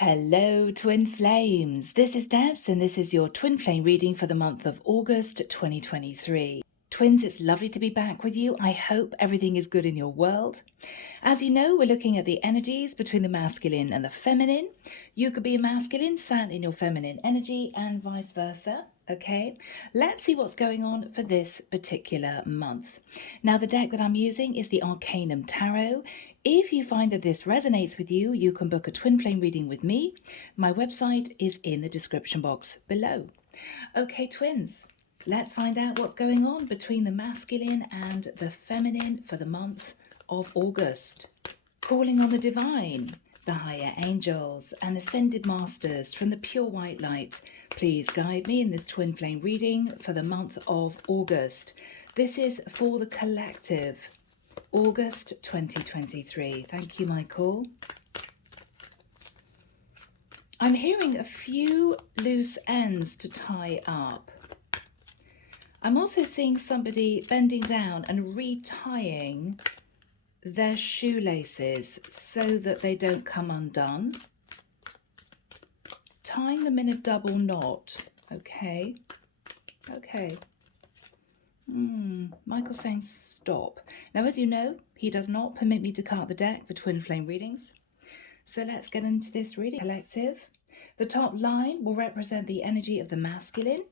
Hello, Twin Flames. This is Debs, and this is your Twin Flame reading for the month of August 2023. Twins, it's lovely to be back with you. I hope everything is good in your world. As you know, we're looking at the energies between the masculine and the feminine. You could be a masculine sat in your feminine energy and vice versa. Okay, let's see what's going on for this particular month. Now, the deck that I'm using is the Arcanum Tarot. If you find that this resonates with you, you can book a twin flame reading with me. My website is in the description box below. Okay, twins, let's find out what's going on between the masculine and the feminine for the month of August. Calling on the divine, the higher angels and ascended masters from the pure white light, please guide me in this twin flame reading for the month of August. This is for the collective, August 2023. Thank you, Michael. I'm hearing a few loose ends to tie up. I'm also seeing somebody bending down and retying their shoelaces so that they don't come undone. Tying them in a double knot. Okay. Michael's saying stop. Now, as you know, he does not permit me to card the deck for twin flame readings. So let's get into this reading. Collective. The top line will represent the energy of the masculine.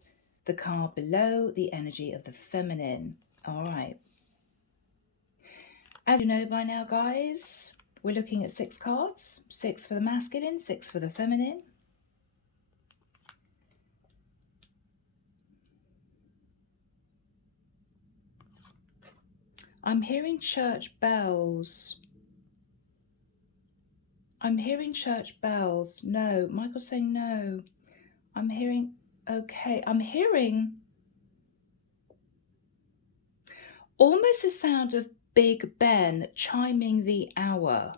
The card below, the energy of the feminine. All right. As you know by now, guys, we're looking at 6 cards. 6 for the masculine, 6 for the feminine. I'm hearing church bells. I'm hearing church bells. No, Michael's saying no. I'm hearing, okay, I'm hearing almost the sound of Big Ben chiming the hour.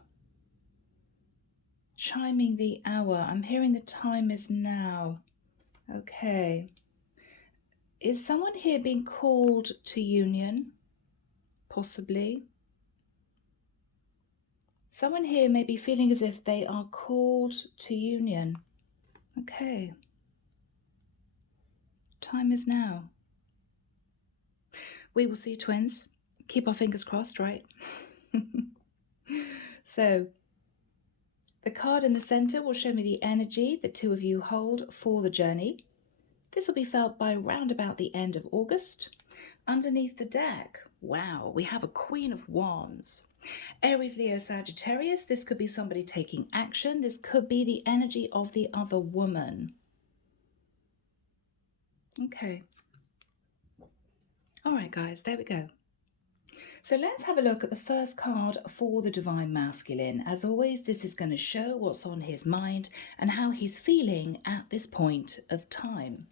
Chiming the hour. I'm hearing the time is now. Okay. Is someone here being called to union? Possibly. Someone here may be feeling as if they are called to union. Okay. Time is now. We will see, twins. Keep our fingers crossed, right? So, the card in the center will show me the energy the two of you hold for the journey. This will be felt by round about the end of August. Underneath the deck, wow, we have a Queen of Wands. Aries, Leo, Sagittarius. This could be somebody taking action. This could be the energy of the other woman. Okay. All right, guys, there we go. So let's have a look at the first card for the Divine Masculine. As always, this is going to show what's on his mind and how he's feeling at this point of time.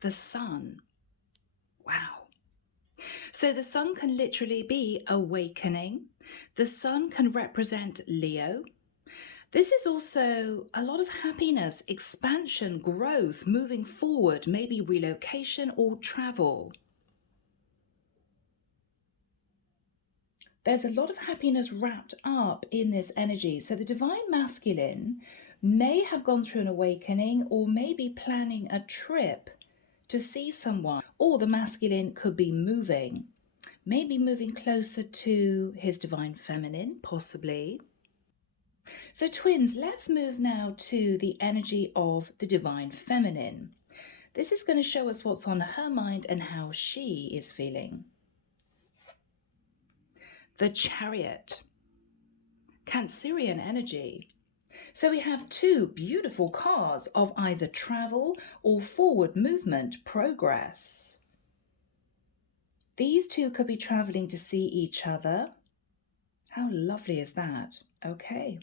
The Sun. Wow. So the Sun can literally be awakening. The Sun can represent Leo. This is also a lot of happiness, expansion, growth, moving forward, maybe relocation or travel. There's a lot of happiness wrapped up in this energy. So the Divine Masculine may have gone through an awakening or maybe planning a trip to see someone, or the masculine could be moving, maybe moving closer to his Divine Feminine, possibly. So twins, let's move now to the energy of the Divine Feminine. This is going to show us what's on her mind and how she is feeling. The Chariot, Cancerian energy. So we have 2 beautiful cards of either travel or forward movement, progress. These 2 could be traveling to see each other. How lovely is that? Okay.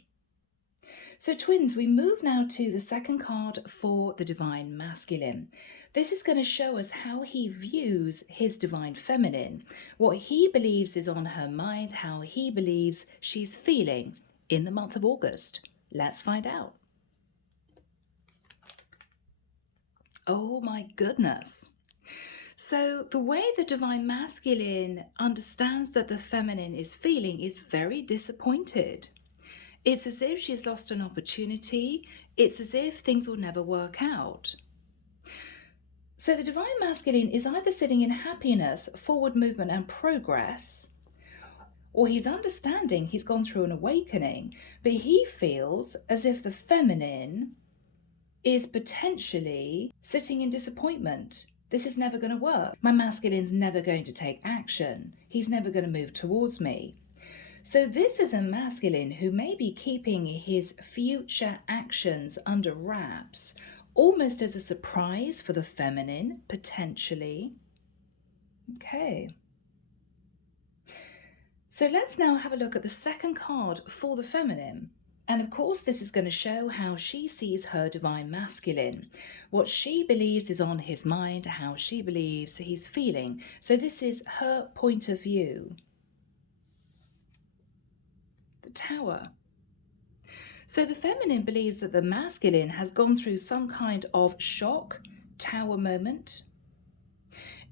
So twins, we move now to the second card for the Divine Masculine. This is going to show us how he views his Divine Feminine, what he believes is on her mind, how he believes she's feeling in the month of August. Let's find out. Oh my goodness. So the way the Divine Masculine understands that the feminine is feeling is very disappointed. It's as if she's lost an opportunity. It's as if things will never work out. So the divine masculine is either sitting in happiness, forward movement, and progress, or he's understanding he's gone through an awakening, but he feels as if the feminine is potentially sitting in disappointment. This is never going to work. My masculine's never going to take action. He's never going to move towards me. So this is a masculine who may be keeping his future actions under wraps, almost as a surprise for the feminine, potentially. Okay. So let's now have a look at the second card for the feminine. And of course, this is going to show how she sees her divine masculine, what she believes is on his mind, how she believes he's feeling. So this is her point of view. The Tower. So the feminine believes that the masculine has gone through some kind of shock, tower moment.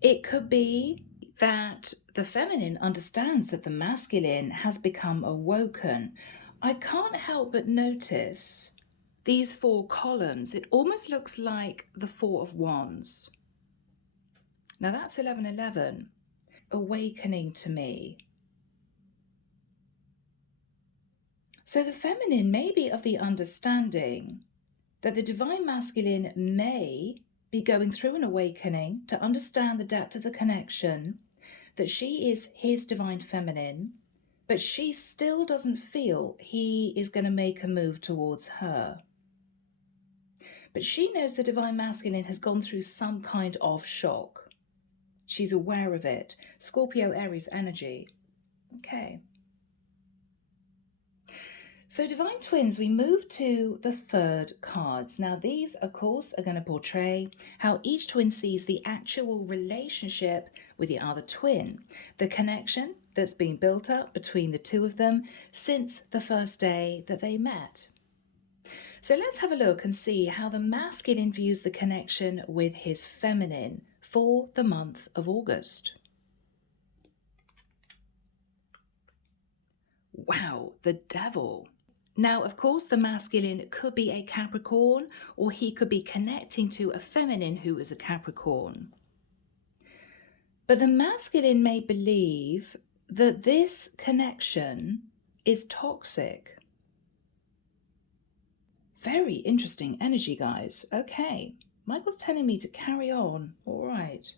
It could be that the feminine understands that the masculine has become awoken. I can't help but notice these 4 columns. It almost looks like the 4 of Wands. Now that's 1111, awakening to me. So the feminine may be of the understanding that the divine masculine may be going through an awakening to understand the depth of the connection, that she is his divine feminine, but she still doesn't feel he is going to make a move towards her. But she knows the divine masculine has gone through some kind of shock. She's aware of it. Scorpio, Aries energy. Okay. So divine twins, we move to the third cards. Now these, of course, are going to portray how each twin sees the actual relationship with the other twin, the connection that's been built up between the two of them since the first day that they met. So let's have a look and see how the masculine views the connection with his feminine for the month of August. Wow, the Devil. Now, of course, the masculine could be a Capricorn, or he could be connecting to a feminine who is a Capricorn. But the masculine may believe that this connection is toxic. Very interesting energy, guys. Okay, Michael's telling me to carry on. All right.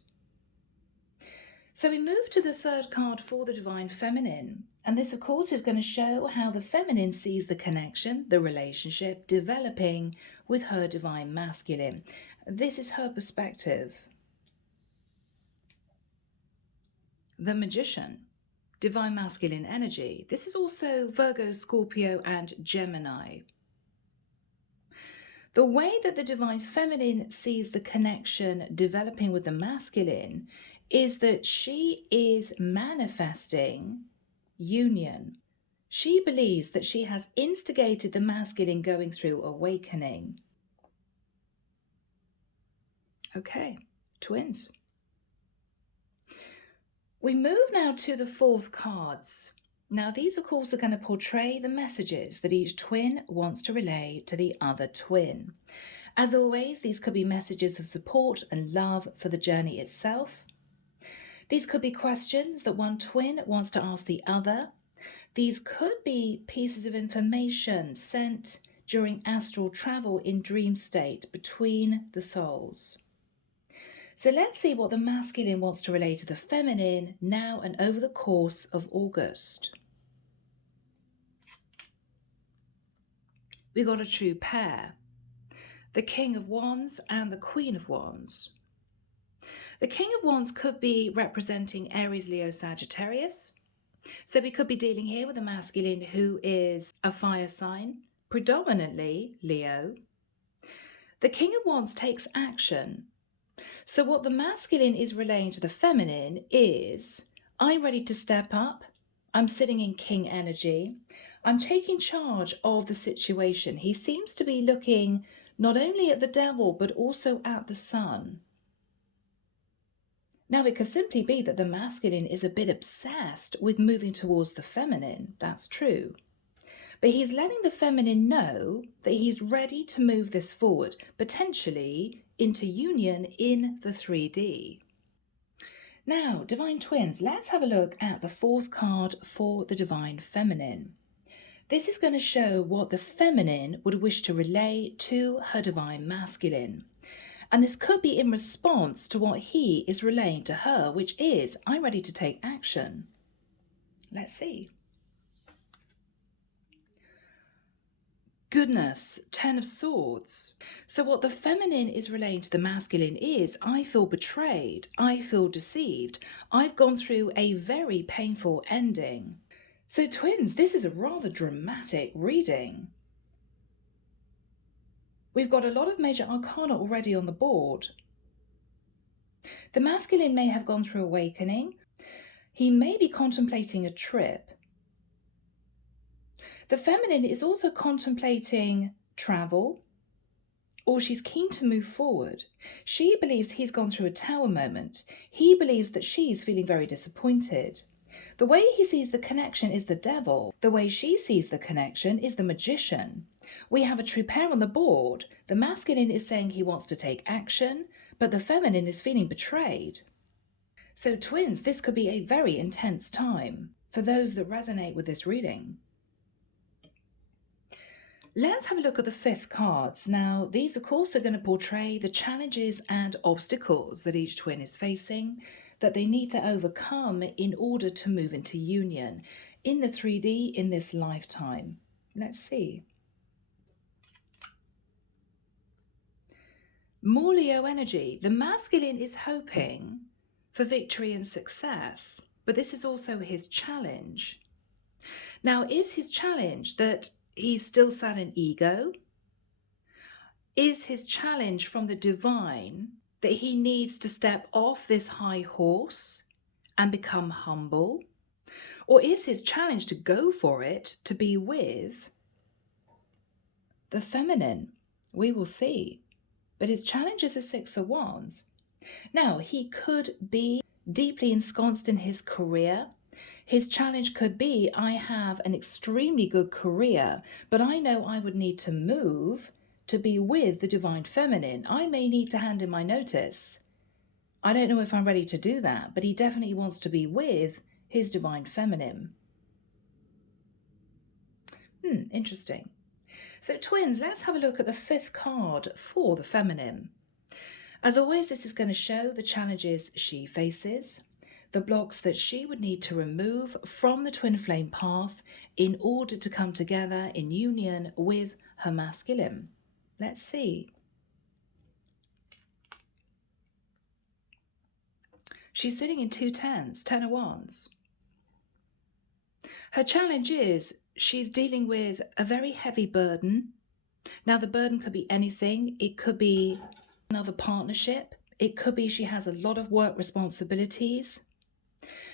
So we move to the third card for the divine feminine. And this, of course, is going to show how the feminine sees the connection, the relationship developing with her divine masculine. This is her perspective. The Magician, divine masculine energy. This is also Virgo, Scorpio, and Gemini. The way that the divine feminine sees the connection developing with the masculine is that she is manifesting union. She believes that she has instigated the masculine going through awakening. Okay, twins. We move now to the fourth cards. Now these, of course, are going to portray the messages that each twin wants to relay to the other twin. As always, these could be messages of support and love for the journey itself. These could be questions that one twin wants to ask the other. These could be pieces of information sent during astral travel in dream state between the souls. So let's see what the masculine wants to relate to the feminine now and over the course of August. We got a true pair, the King of Wands and the Queen of Wands. The King of Wands could be representing Aries, Leo, Sagittarius. So we could be dealing here with a masculine who is a fire sign, predominantly Leo. The King of Wands takes action. So what the masculine is relaying to the feminine is, I'm ready to step up. I'm sitting in king energy. I'm taking charge of the situation. He seems to be looking not only at the devil, but also at the sun. Now, it could simply be that the masculine is a bit obsessed with moving towards the feminine. That's true. But he's letting the feminine know that he's ready to move this forward, potentially into union in the 3D. Now, Divine Twins, let's have a look at the fourth card for the Divine Feminine. This is going to show what the feminine would wish to relay to her Divine Masculine. And this could be in response to what he is relaying to her, which is, I'm ready to take action. Let's see. Goodness, 10 of Swords. So what the feminine is relaying to the masculine is, I feel betrayed, I feel deceived, I've gone through a very painful ending. So twins, this is a rather dramatic reading. We've got a lot of major arcana already on the board. The masculine may have gone through awakening. He may be contemplating a trip. The feminine is also contemplating travel, or she's keen to move forward. She believes he's gone through a tower moment. He believes that she's feeling very disappointed. The way he sees the connection is the devil. The way she sees the connection is the magician. We have a true pair on the board. The masculine is saying he wants to take action, but the feminine is feeling betrayed. So twins, this could be a very intense time for those that resonate with this reading. Let's have a look at the fifth cards. Now, these of course are going to portray the challenges and obstacles that each twin is facing, that they need to overcome in order to move into union in the 3D in this lifetime. Let's see. More Leo energy. The masculine is hoping for victory and success, but this is also his challenge. Now, is his challenge that he's still sat in ego? Is his challenge from the divine that he needs to step off this high horse and become humble? Or is his challenge to go for it, to be with the feminine? We will see. But his challenge is a 6 of Wands. Now, he could be deeply ensconced in his career. His challenge could be, I have an extremely good career, but I know I would need to move to be with the divine feminine. I may need to hand in my notice. I don't know if I'm ready to do that, but he definitely wants to be with his divine feminine. Interesting. So twins, let's have a look at the fifth card for the feminine. As always, this is going to show the challenges she faces, the blocks that she would need to remove from the twin flame path in order to come together in union with her masculine. Let's see. She's sitting in 2 10s, 10 of Wands. Her challenge is she's dealing with a very heavy burden. Now, the burden could be anything. It could be another partnership. It could be she has a lot of work responsibilities.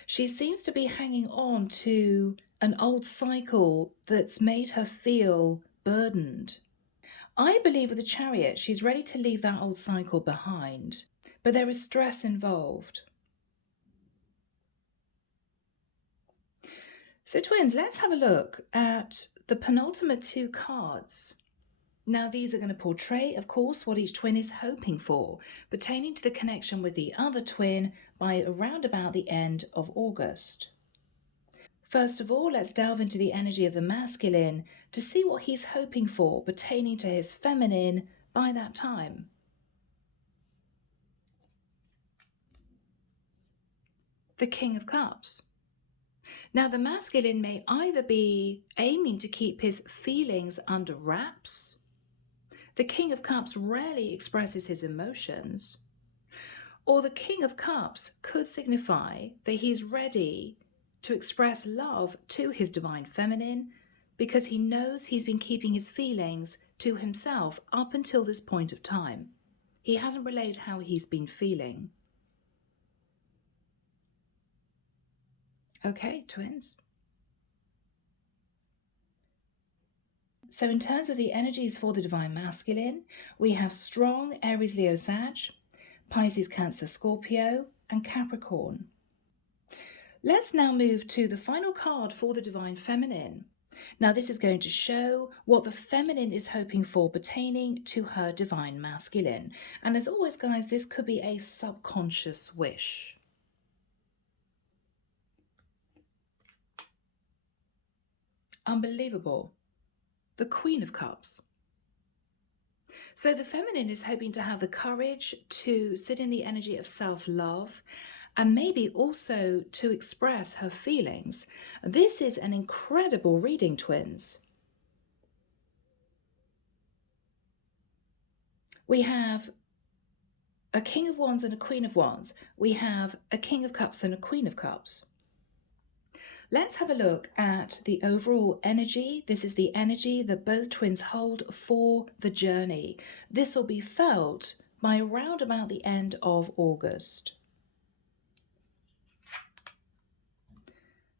She seems to be hanging on to an old cycle that's made her feel burdened. I believe with the Chariot, she's ready to leave that old cycle behind, but there is stress involved. So twins, let's have a look at the penultimate 2 cards. Now, these are going to portray, of course, what each twin is hoping for, pertaining to the connection with the other twin by around about the end of August. First of all, let's delve into the energy of the masculine to see what he's hoping for, pertaining to his feminine by that time. The King of Cups. Now, the masculine may either be aiming to keep his feelings under wraps. The King of Cups rarely expresses his emotions. Or the King of Cups could signify that he's ready to express love to his divine feminine because he knows he's been keeping his feelings to himself up until this point of time. He hasn't relayed how he's been feeling. Okay, twins. So in terms of the energies for the divine masculine, we have strong Aries, Leo, Sag, Pisces, Cancer, Scorpio, and Capricorn. Let's now move to the final card for the divine feminine. Now, this is going to show what the feminine is hoping for pertaining to her divine masculine. And as always, guys, this could be a subconscious wish. Unbelievable. The Queen of Cups. So the feminine is hoping to have the courage to sit in the energy of self-love and maybe also to express her feelings. This is an incredible reading, twins. We have a King of Wands and a Queen of Wands. We have a King of Cups and a Queen of Cups. Let's have a look at the overall energy. This is the energy that both twins hold for the journey. This will be felt by around about the end of August.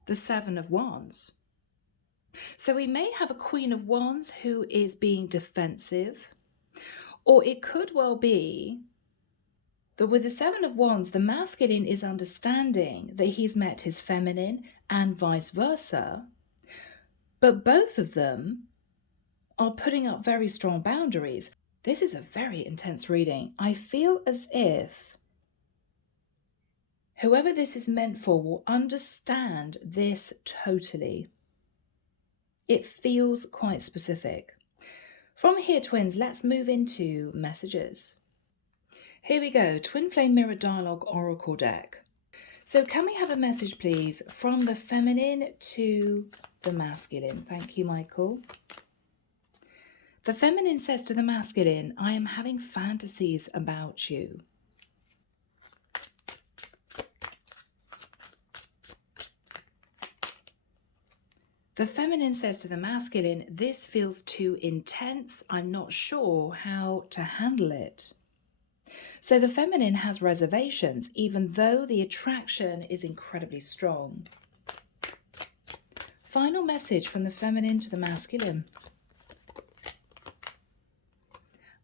The Seven of Wands. So we may have a Queen of Wands who is being defensive, or it could well be that with the Seven of Wands, the masculine is understanding that he's met his feminine and vice versa, but both of them are putting up very strong boundaries. This is a very intense reading. I feel as if whoever this is meant for will understand this totally. It feels quite specific. From here, twins, let's move into messages. Here we go, Twin Flame Mirror Dialogue Oracle deck. So can we have a message, please, from the feminine to the masculine? Thank you, Michael. The feminine says to the masculine, I am having fantasies about you. The feminine says to the masculine, this feels too intense. I'm not sure how to handle it. So the feminine has reservations, even though the attraction is incredibly strong. Final message from the feminine to the masculine.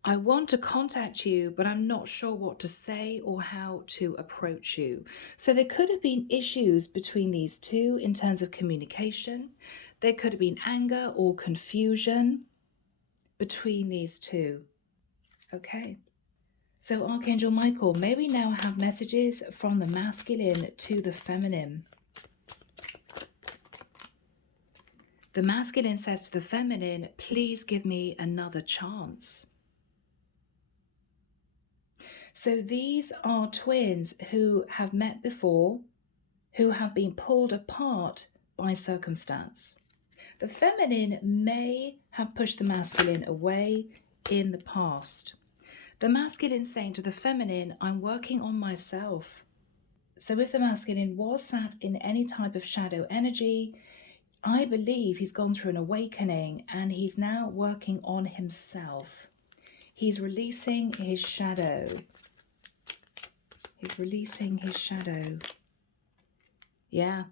I want to contact you, but I'm not sure what to say or how to approach you. So there could have been issues between these two in terms of communication. There could have been anger or confusion between these two. Okay. So Archangel Michael, may we now have messages from the masculine to the feminine. The masculine says to the feminine, please give me another chance. So these are twins who have met before, who have been pulled apart by circumstance. The feminine may have pushed the masculine away in the past. The masculine saying to the feminine, I'm working on myself. So if the masculine was sat in any type of shadow energy, I believe he's gone through an awakening and he's now working on himself. He's releasing his shadow. He's releasing his shadow. Yeah.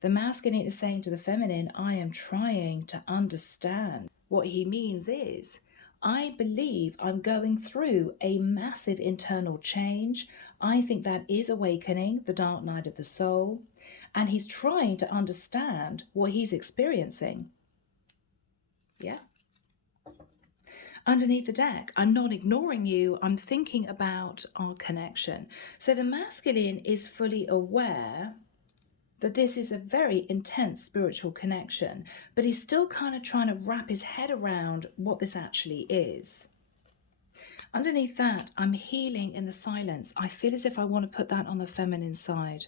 The masculine is saying to the feminine, I am trying to understand. What he means is, I believe I'm going through a massive internal change. I think that is awakening, the dark night of the soul. And he's trying to understand what he's experiencing. Yeah. Underneath the deck, I'm not ignoring you. I'm thinking about our connection. So the masculine is fully aware that this is a very intense spiritual connection, but he's still kind of trying to wrap his head around what this actually is. Underneath that, I'm healing in the silence. I feel as if I want to put that on the feminine side.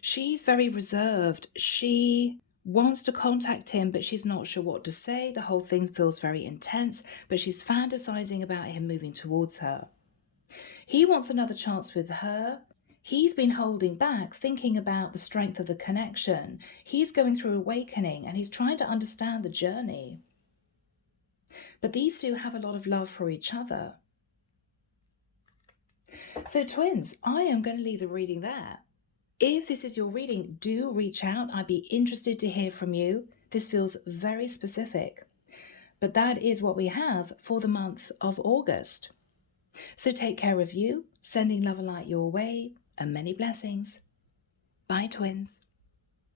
She's very reserved. She wants to contact him, but she's not sure what to say. The whole thing feels very intense, but she's fantasizing about him moving towards her. He wants another chance with her. He's been holding back, thinking about the strength of the connection. He's going through awakening and he's trying to understand the journey. But these two have a lot of love for each other. So twins, I am going to leave the reading there. If this is your reading, do reach out. I'd be interested to hear from you. This feels very specific. But that is what we have for the month of August. So take care of you, sending love and light your way, and many blessings. Bye, twins.